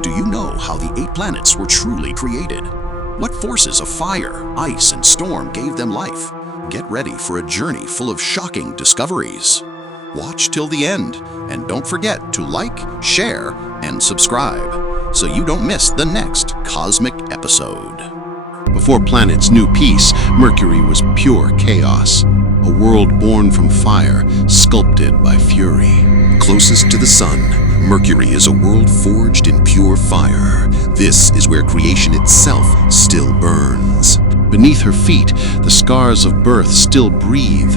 Do you know how the 8 planets were truly created? What forces of fire, ice, and storm gave them life? Get ready for a journey full of shocking discoveries. Watch till the end, and don't forget to like, share, and subscribe so you don't miss the next cosmic episode. Before planets knew peace, Mercury was pure chaos, a world born from fire, sculpted by fury. Closest to the sun, Mercury is a world forged in pure fire. This is where creation itself still burns. Beneath her feet, the scars of birth still breathe.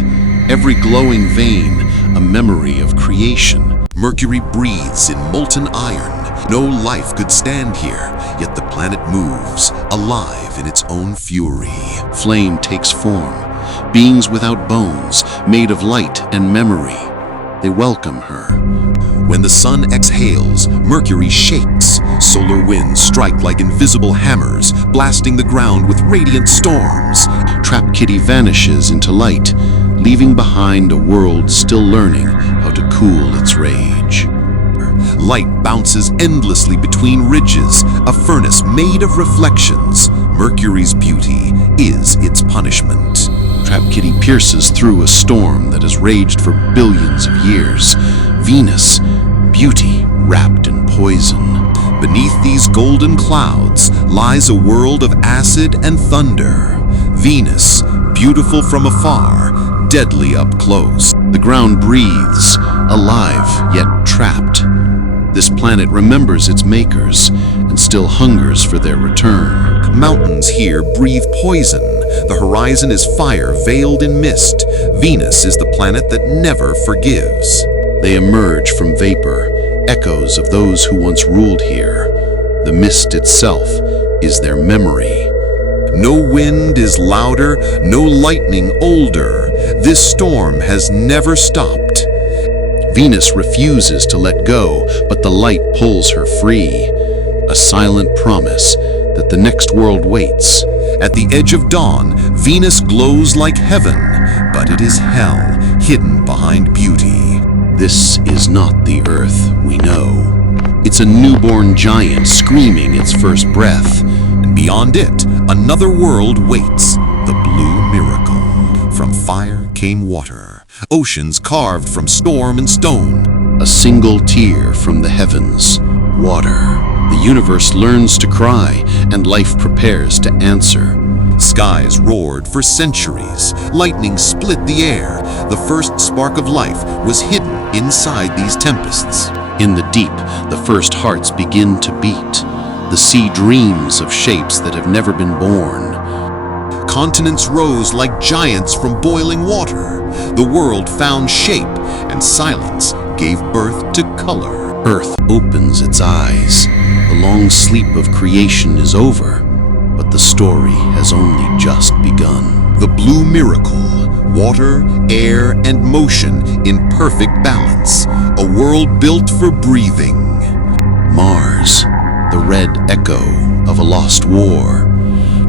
Every glowing vein, a memory of creation. Mercury breathes in molten iron. No life could stand here, yet the planet moves, alive in its own fury. Flame takes form. Beings without bones, made of light and memory. They welcome her. When the sun exhales, Mercury shakes. Solar winds strike like invisible hammers, blasting the ground with radiant storms. Trapkityai vanishes into light, leaving behind a world still learning how to cool its rage. Light bounces endlessly between ridges, a furnace made of reflections. Mercury's beauty is its punishment. Trapkityai pierces through a storm that has raged for billions of years. Venus, beauty wrapped in poison. Beneath these golden clouds lies a world of acid and thunder. Venus, beautiful from afar, deadly up close. The ground breathes, alive yet trapped. This planet remembers its makers and still hungers for their return. Mountains here breathe poison. The horizon is fire veiled in mist. Venus is the planet that never forgives. They emerge from vapor, echoes of those who once ruled here. The mist itself is their memory. No wind is louder, no lightning older. This storm has never stopped. Venus refuses to let go, but the light pulls her free. A silent promise that the next world waits. At the edge of dawn, Venus glows like heaven, but it is hell hidden behind beauty. This is not the Earth we know. It's a newborn giant screaming its first breath. And beyond it, another world waits, the Blue Miracle. From fire came water, oceans carved from storm and stone. A single tear from the heavens, water. The universe learns to cry, and life prepares to answer. Skies roared for centuries. Lightning split the air. The first spark of life was hidden inside these tempests. In the deep, the first hearts begin to beat. The sea dreams of shapes that have never been born. Continents rose like giants from boiling water. The world found shape, and silence gave birth to color. Earth opens its eyes. The long sleep of creation is over, but the story has only just begun. The Blue Miracle, water, air, and motion in perfect balance. A world built for breathing. Mars, the red echo of a lost war.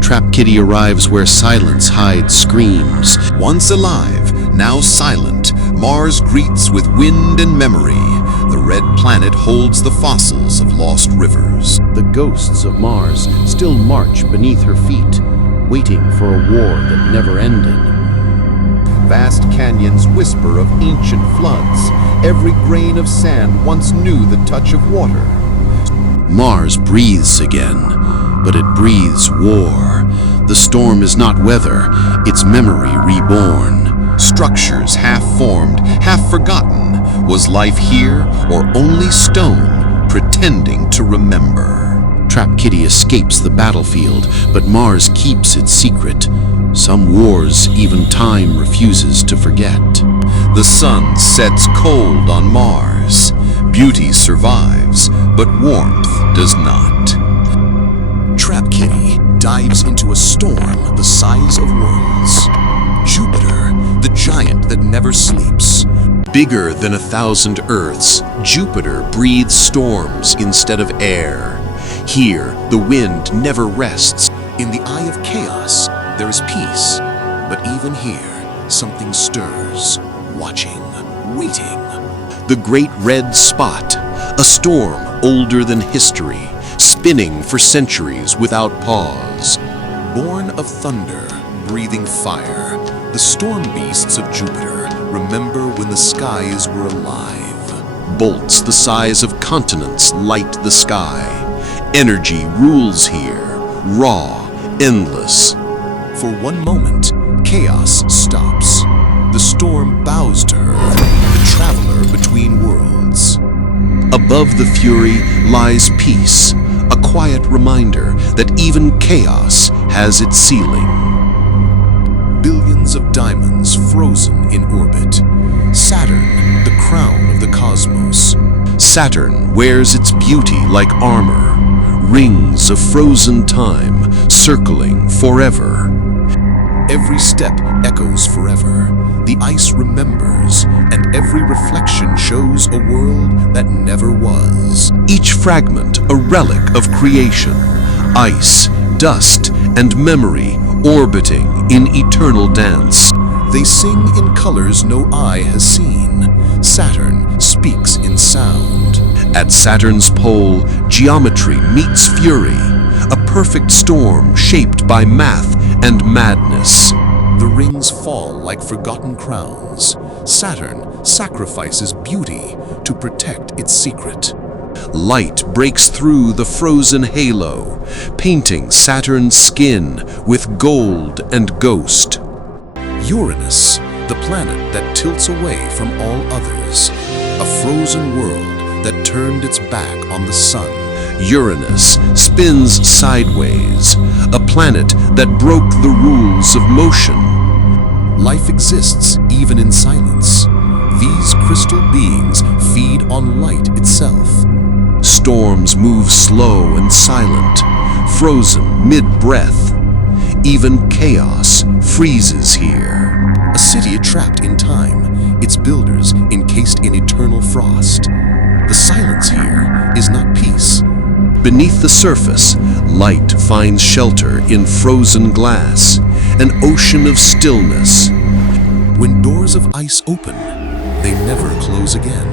Trapkityai arrives where silence hides screams. Once alive, now silent, Mars greets with wind and memory. The red planet holds the fossils of lost rivers. The ghosts of Mars still march beneath her feet, waiting for a war that never ended. Vast canyons whisper of ancient floods. Every grain of sand once knew the touch of water. Mars breathes again, but it breathes war. The storm is not weather, it's memory reborn. Structures half-formed, half-forgotten. Was life here, or only stone, pretending to remember? Trapkityai escapes the battlefield, but Mars keeps its secret. Some wars even time refuses to forget. The sun sets cold on Mars. Beauty survives, but warmth does not. Trapkityai dives into a storm the size of worlds. Jupiter, the giant that never sleeps. Bigger than 1,000 Earths, Jupiter breathes storms instead of air. Here, the wind never rests. In the eye of chaos, there is peace. But even here, something stirs, watching, waiting. The Great Red Spot, a storm older than history. spinning for centuries without pause. Born of thunder, breathing fire, the storm beasts of Jupiter remember when the skies were alive. Bolts the size of continents light the sky. Energy rules here, raw, endless. For one moment, chaos stops. The storm bows to her, the traveler between worlds. Above the fury lies peace, a quiet reminder that even chaos has its ceiling. Billions of diamonds frozen in orbit. Saturn, the crown of the cosmos. Saturn wears its beauty like armor, rings of frozen time circling forever. Every step echoes forever. The ice remembers, and every reflection shows a world that never was. Each fragment a relic of creation, ice, dust, and memory orbiting in eternal dance. They sing in colors no eye has seen. Saturn speaks in sound. At Saturn's pole, geometry meets fury, a perfect storm shaped by math and madness. The rings fall like forgotten crowns. Saturn sacrifices beauty to protect its secret. Light breaks through the frozen halo, painting Saturn's skin with gold and ghost. Uranus, the planet that tilts away from all others, a frozen world that turned its back on the sun. Uranus spins sideways, a planet that broke the rules of motion. Life exists even in silence. These crystal beings feed on light itself. Storms move slow and silent, frozen mid-breath. Even chaos freezes here. A city trapped in time, its builders encased in eternal frost. The silence here is not peace. Beneath the surface, light finds shelter in frozen glass, an ocean of stillness. When doors of ice open, they never close again.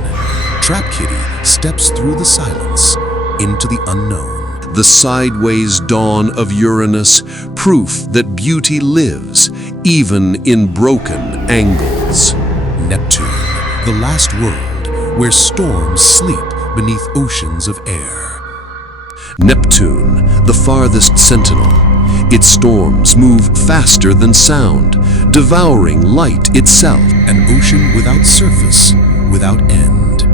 Trapkitty steps through the silence into the unknown. The sideways dawn of Uranus, proof that beauty lives even in broken angles. Neptune, the last world where storms sleep beneath oceans of air. Neptune, the farthest sentinel. Its storms move faster than sound, devouring light itself. An ocean without surface, without end.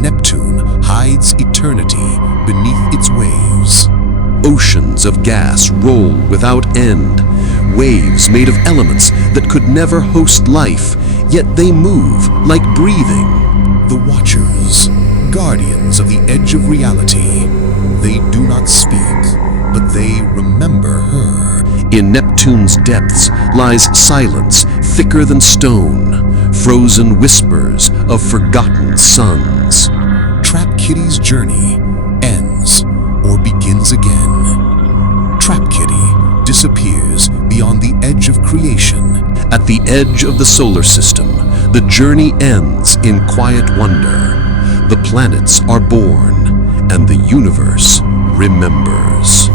Neptune hides eternity beneath its waves. Oceans of gas roll without end, waves made of elements that could never host life, yet they move like breathing. The Watchers, guardians of the edge of reality. They do not speak, but they remember her. In Neptune's depths lies silence thicker than stone, frozen whispers of forgotten suns. Trapkitty's journey ends or begins again. Trapkitty disappears beyond the edge of creation. At the edge of the solar system, the journey ends in quiet wonder. The planets are born, and the universe remembers.